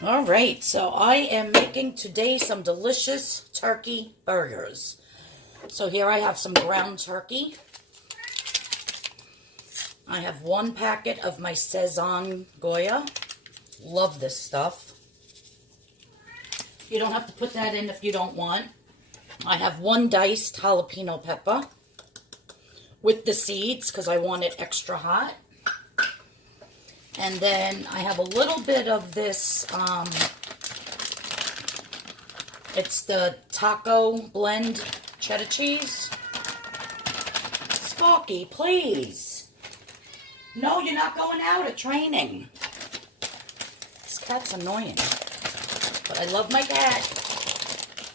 All right, so I am making today some delicious turkey burgers. So here I have some ground turkey. I have 1 packet of my sazon Goya. Love this stuff. You don't have to put that in if you don't want. I have 1 diced jalapeno pepper with the seeds because I want it extra hot. And then I have a little bit of this, it's the taco blend cheddar cheese. Sparky, please. No, you're not going out at training. This cat's annoying. But I love my cat.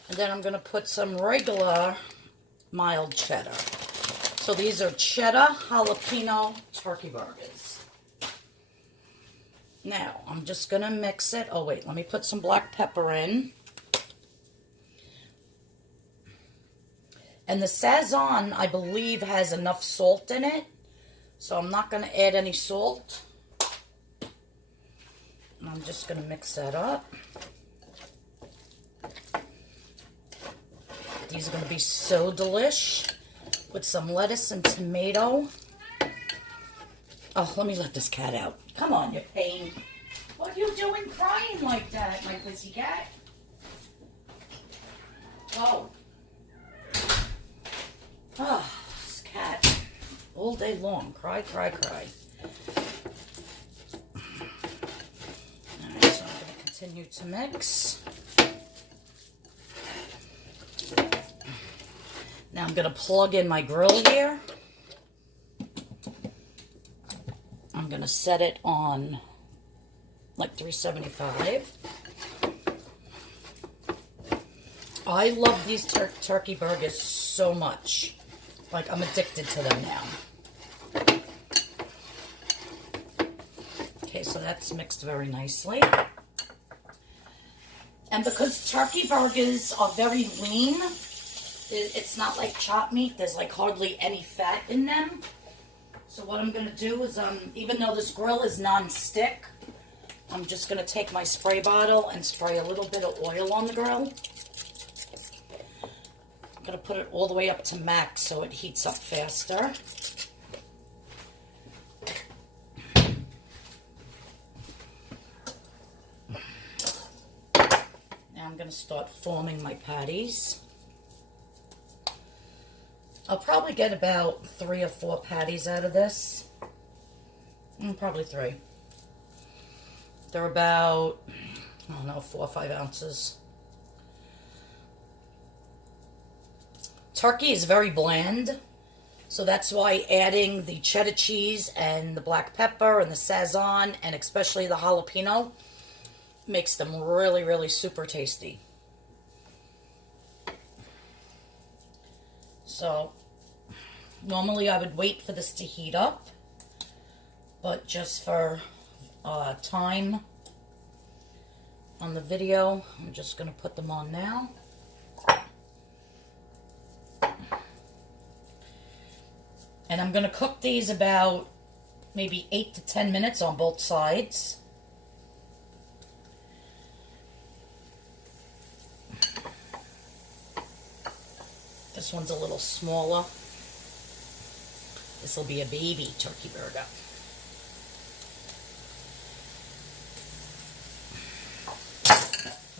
And then I'm going to put some regular mild cheddar. So these are cheddar jalapeno turkey burgers. Now, I'm just going to mix it. Oh, wait, let me put some black pepper in. And the sazon, I believe, has enough salt in it. So I'm not going to add any salt. And I'm just going to mix that up. These are going to be so delish with some lettuce and tomato. Oh, let me let this cat out. Come on, you pain. What are you doing crying like that, my pussy cat? Oh. Oh, this cat. All day long. Cry, cry, cry. Alright, so I'm going to continue to mix. Now I'm going to plug in my grill here. I'm going to set it on like 375. I love these turkey burgers so much. Like, I'm addicted to them now. Okay, so that's mixed very nicely. And because turkey burgers are very lean, it's not like chopped meat. There's like hardly any fat in them. So what I'm going to do is, even though this grill is non-stick, I'm just going to take my spray bottle and spray a little bit of oil on the grill. I'm going to put it all the way up to max so it heats up faster. Now I'm going to start forming my patties. I'll probably get about 3 or 4 patties out of this. Probably 3. They're about, I don't know, 4 or 5 ounces. Turkey is very bland, so that's why adding the cheddar cheese and the black pepper and the sazon and especially the jalapeno makes them really, really super tasty. So, normally I would wait for this to heat up, but just for time on the video, I'm just going to put them on now. And I'm going to cook these about maybe 8 to 10 minutes on both sides. This one's a little smaller. This will be a baby turkey burger.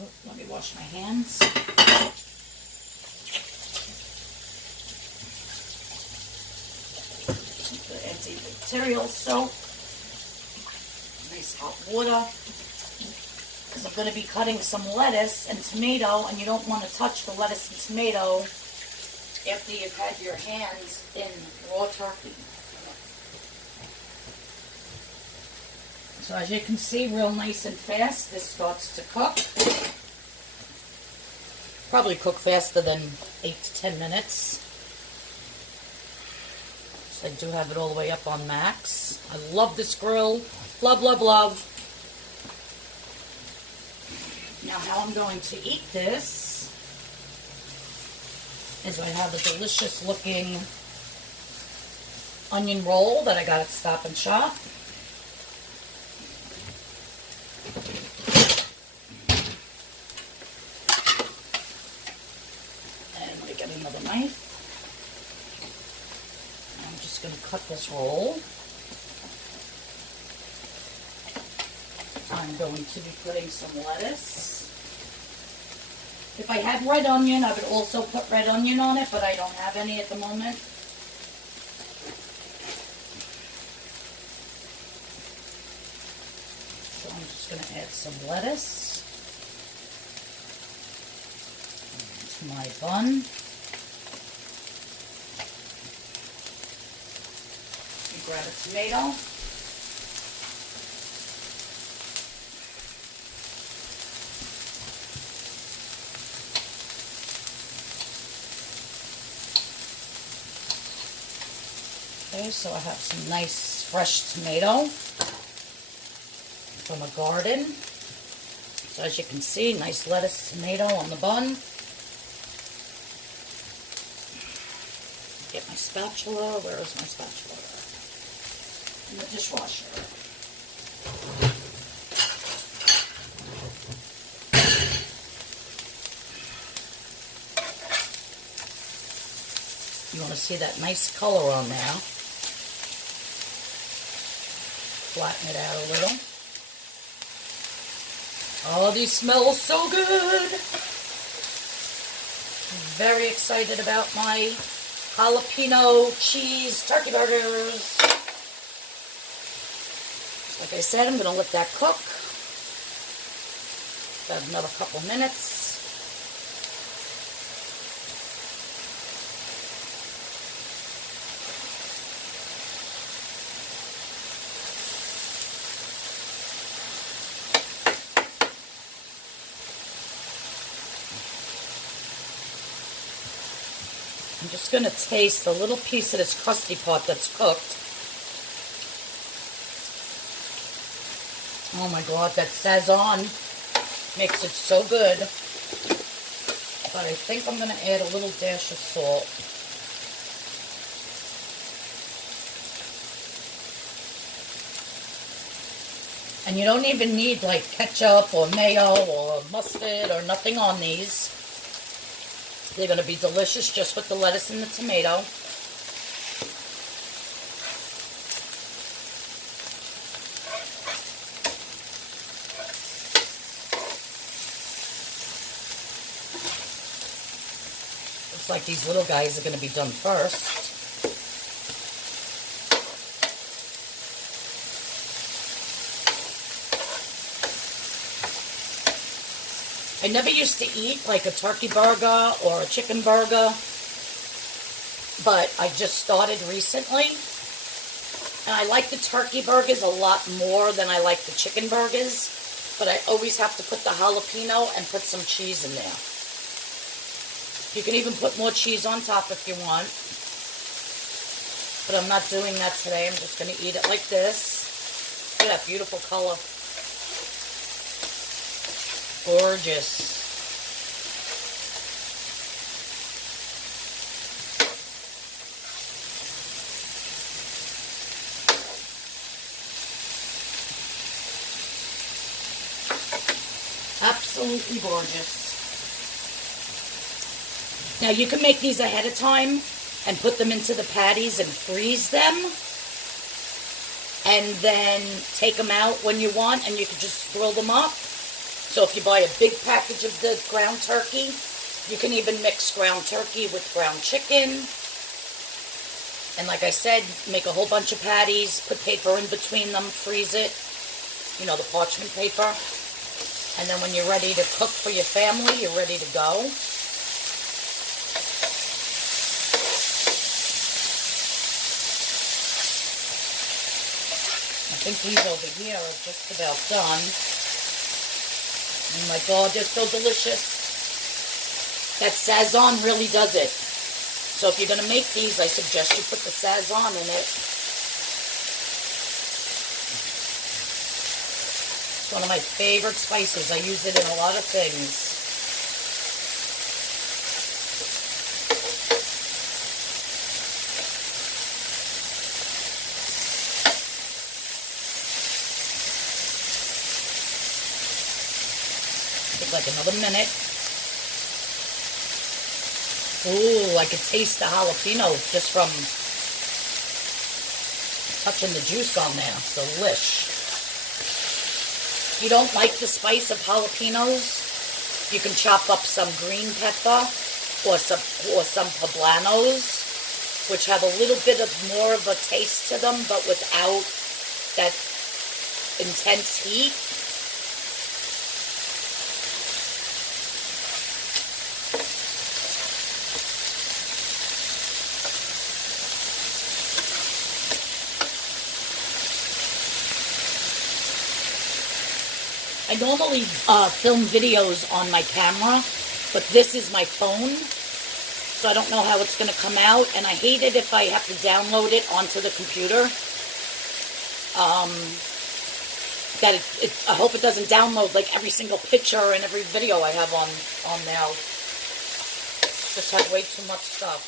Oh, let me wash my hands. The antibacterial soap. Nice hot water. Because I'm going to be cutting some lettuce and tomato, and you don't want to touch the lettuce and tomato after you've had your hands in raw turkey. So as you can see, real nice and fast, this starts to cook. Probably cook faster than 8 to 10 minutes. So I do have it all the way up on max. I love this grill. Love, love, love. Now how I'm going to eat this is I have a delicious looking onion roll that I got at Stop and Shop. get another knife. I'm just going to cut this roll. I'm going to be putting some lettuce. If I had red onion, I would also put red onion on it, but I don't have any at the moment. So I'm just going to add some lettuce to my bun. Grab a tomato. Okay, so I have some nice fresh tomato from a garden. So as you can see, nice lettuce, tomato on the bun. Get my spatula. Where is my spatula? In the dishwasher. You want to see that nice color on there. Flatten it out a little. Oh, these smell so good. Very excited about my jalapeno cheese turkey burgers. Like I said, I'm going to let that cook. About another couple minutes. I'm just going to taste a little piece of this crusty part that's cooked. Oh my God, that sazon makes it so good. But I think I'm going to add a little dash of salt. And you don't even need like ketchup or mayo or mustard or nothing on these. They're going to be delicious just with the lettuce and the tomato. Looks like these little guys are going to be done first. I never used to eat like a turkey burger or a chicken burger, but I just started recently. And I like the turkey burgers a lot more than I like the chicken burgers, but I always have to put the jalapeno and put some cheese in there. You can even put more cheese on top if you want, but I'm not doing that today. I'm just going to eat it like this. Look at that beautiful color. Gorgeous. Absolutely gorgeous. Now you can make these ahead of time and put them into the patties and freeze them. And then take them out when you want and you can just grill them up. So if you buy a big package of the ground turkey, you can even mix ground turkey with ground chicken. And like I said, make a whole bunch of patties, put paper in between them, freeze it, you know, the parchment paper. And then when you're ready to cook for your family, you're ready to go. I think these over here are just about done. Oh my God, they're so delicious. That sazon really does it. So if you're going to make these, I suggest you put the sazon in it. It's one of my favorite spices. I use it in a lot of things. Take like another minute. Ooh, I could taste the jalapeno just from touching the juice on there. Delish. If you don't like the spice of jalapenos, you can chop up some green pepper or some poblanos, which have a little bit of more of a taste to them, but without that intense heat. I normally film videos on my camera, but this is my phone, so I don't know how it's going to come out, and I hate it if I have to download it onto the computer. I hope it doesn't download like every single picture and every video I have on now. Just have way too much stuff,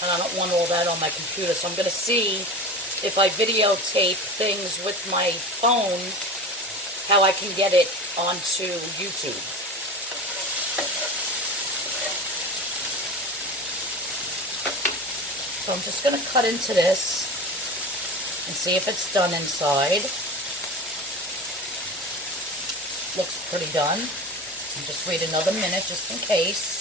and I don't want all that on my computer, so I'm going to see if I videotape things with my phone, how I can get it onto YouTube. So I'm just going to cut into this and see if it's done inside. Looks pretty done. And just wait another minute just in case.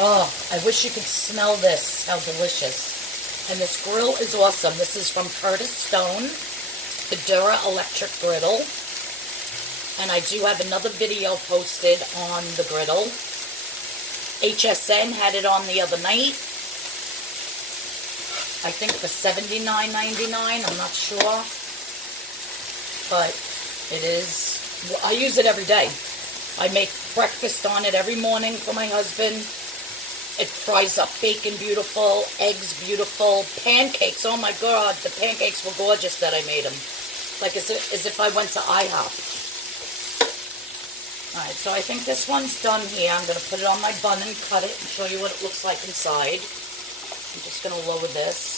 Oh, I wish you could smell this, how delicious. And this grill is awesome. This is from Curtis Stone, the Dura electric griddle. And I do have another video posted on the griddle. HSN had it on the other night. I think for $79.99, I'm not sure. But it is, I use it every day. I make breakfast on it every morning for my husband. It fries up bacon beautiful, eggs beautiful, pancakes. Oh my God, the pancakes were gorgeous that I made them. Like as if I went to IHOP. Alright, so I think this one's done here. I'm going to put it on my bun and cut it and show you what it looks like inside. I'm just going to lower this.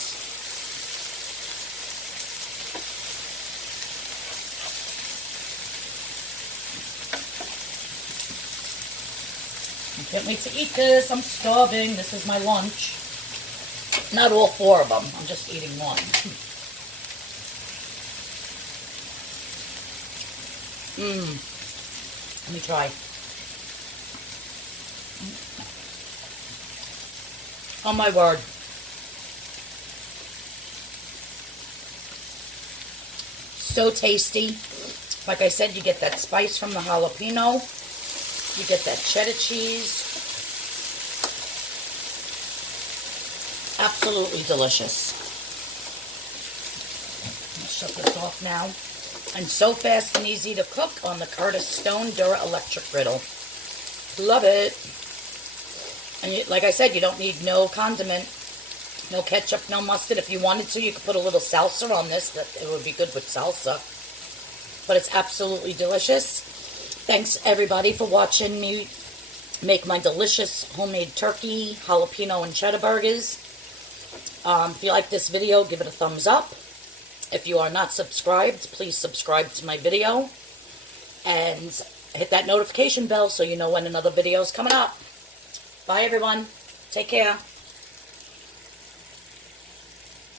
I can't wait to eat this. I'm starving. This is my lunch. Not all 4 of them. I'm just eating one. Let me try. Oh my word. So tasty. Like I said, you get that spice from the jalapeno. You get that cheddar cheese. Absolutely delicious. Shut this off now. And so fast and easy to cook on the Curtis Stone Dura electric griddle. Love it. And like I said, you don't need no condiment, no ketchup, no mustard. If you wanted to, you could put a little salsa on this. That it would be good with salsa. But it's absolutely delicious. Thanks everybody for watching me make my delicious homemade turkey, jalapeno, and cheddar burgers. If you like this video, give it a thumbs up. If you are not subscribed, please subscribe to my video. And hit that notification bell so you know when another video is coming up. Bye everyone. Take care.